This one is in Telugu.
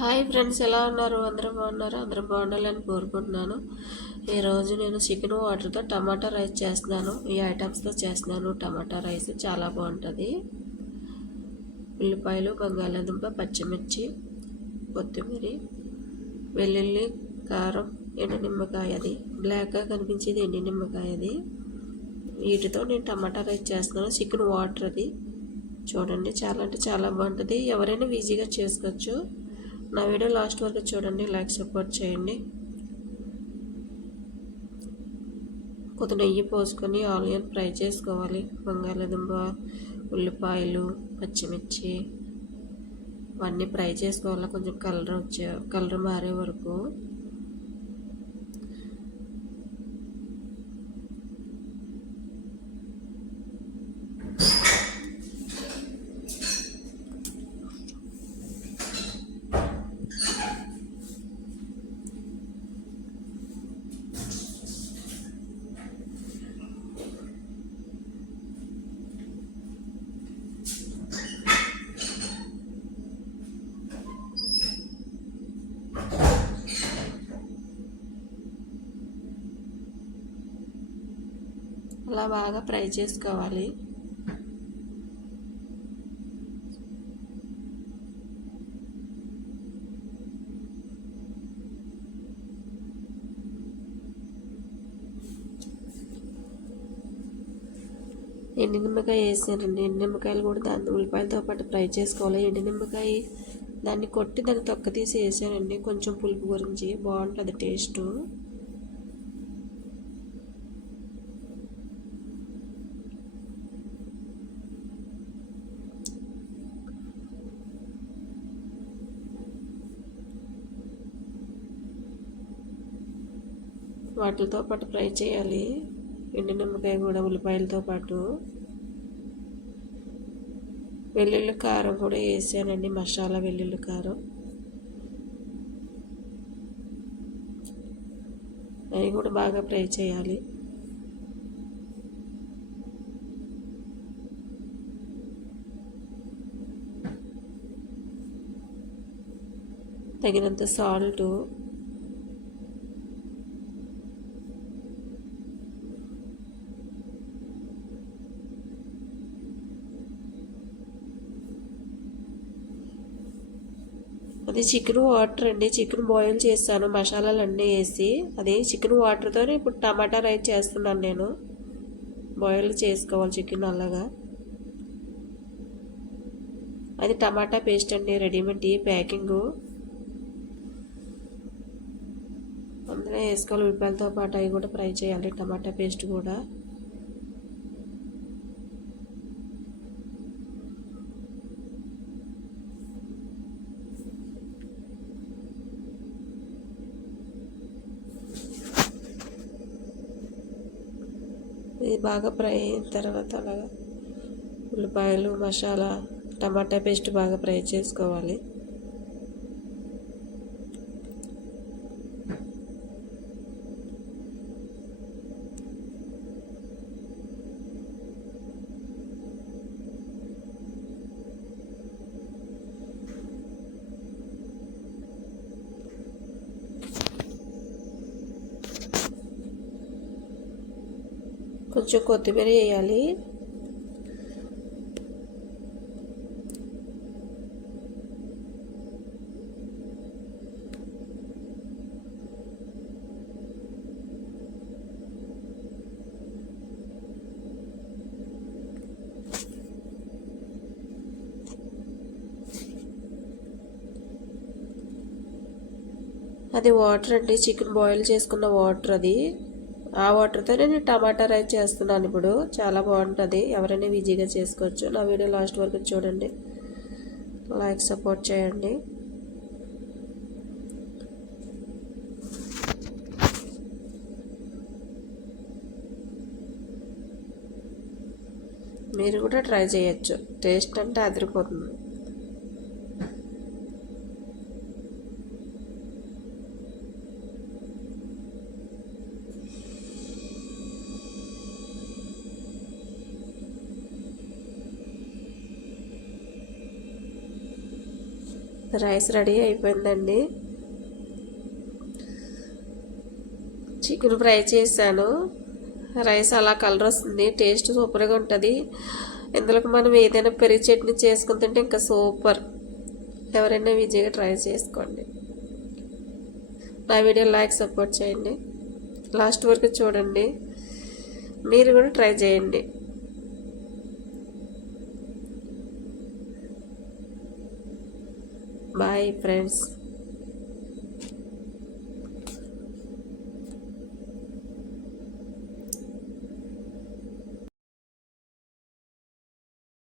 హాయ్ ఫ్రెండ్స్, ఎలా ఉన్నారు? అందరూ బాగున్నారు? అందరూ బాగుండాలని కోరుకుంటున్నాను. ఈరోజు నేను చికెన్ వాటర్తో టమాటా రైస్ చేస్తున్నాను. ఈ ఐటమ్స్తో చేస్తున్నాను. టమాటా రైస్ చాలా బాగుంటుంది. ఉల్లిపాయలు, బంగాళాదుంప, పచ్చిమిర్చి, కొత్తిమీర, వెల్లుల్లి, కారం, ఎండు నిమ్మకాయ, అది బ్లాక్గా కనిపించేది ఎండు నిమ్మకాయ. అది వీటితో నేను టమాటా రైస్ చేస్తున్నాను. చికెన్ వాటర్ అది చూడండి, చాలా అంటే చాలా బాగుంటుంది. ఎవరైనా ఈజీగా చేసుకోవచ్చు. నా వీడియో లాస్ట్ వరకు చూడండి, లైక్ సపోర్ట్ చేయండి. కొద్ది నెయ్యి పోసుకొని ఆనియన్ ఫ్రై చేసుకోవాలి. బంగాళాదుంప, ఉల్లిపాయలు, పచ్చిమిర్చి అవన్నీ ఫ్రై చేసుకోవాలి. కొంచెం కలర్ మారే వరకు. అలా బాగా ఫ్రై చేసుకోవాలి. ఎండు నిమ్మకాయ వేసానండి. ఎండు నిమ్మకాయలు కూడా దాన్ని ఉల్లిపాయలతో పాటు ఫ్రై చేసుకోవాలి. ఎండు నిమ్మకాయ దాన్ని కొట్టి దాన్ని తొక్క తీసి వేసానండి, కొంచెం పులుపు గురించి. బాగుంటుంది టేస్ట్. వాటితో పాటు ఫ్రై చేయాలి. ఎండు నిమ్మకాయ కూడా ఉల్లిపాయలతో పాటు. వెల్లుల్లి కారం కూడా వేసానండి, మసాలా వెల్లుల్లి కారం. అవి కూడా బాగా ఫ్రై చేయాలి. తగినంత సాల్ట్, అది చికెన్ వాటర్ అండి. చికెన్ బాయిల్ చేస్తాను మసాలాలు అన్నీ వేసి. అది చికెన్ వాటర్తోనే ఇప్పుడు టమాటా రైస్ చేస్తున్నాను నేను. బాయిల్ చేసుకోవాలి చికెన్ అలాగా. అది టమాటా పేస్ట్ అండి, రెడీమేడ్ ప్యాకింగు. అందులో వేసుకోవాలి. ఉల్లిపాయలతో పాటు అవి కూడా ఫ్రై చేయాలి, టమాటా పేస్ట్ కూడా. ఇది బాగా ఫ్రై అయిన తర్వాత అలాగా ఉల్లిపాయలు, మసాలా, టమాటా పేస్ట్ బాగా ఫ్రై చేసుకోవాలి. కొంచెం కొత్తిమీర వేయాలి. అది వాటర్ అండి, చికెన్ బాయిల్ చేసుకున్న వాటర్ అది. ఆ వాటర్తోనే నేను టమాటా రైస్ చేస్తున్నాను ఇప్పుడు. చాలా బాగుంటుంది. ఎవరైనా ఈజీగా చేసుకోవచ్చు. నా వీడియో లాస్ట్ వరకు చూడండి, లైక్ సపోర్ట్ చేయండి. మీరు కూడా ట్రై చేయొచ్చు. టేస్ట్ అంటే అదిరిపోతుంది. రైస్ రెడీ అయిపోయిందండి. చికెన్ ఫ్రై చేశాను. రైస్ అలా కలర్ వస్తుంది, టేస్ట్ సూపర్గా ఉంటుంది. ఇందులోకి మనం ఏదైనా పెరుగు చట్నీ చేసుకుని తింటే ఇంకా సూపర్. ఎవరైనా ఈజీగా ట్రై చేసుకోండి. నా వీడియో లైక్ సపోర్ట్ చేయండి, లాస్ట్ వరకు చూడండి, మీరు కూడా ట్రై చేయండి. Bye friends.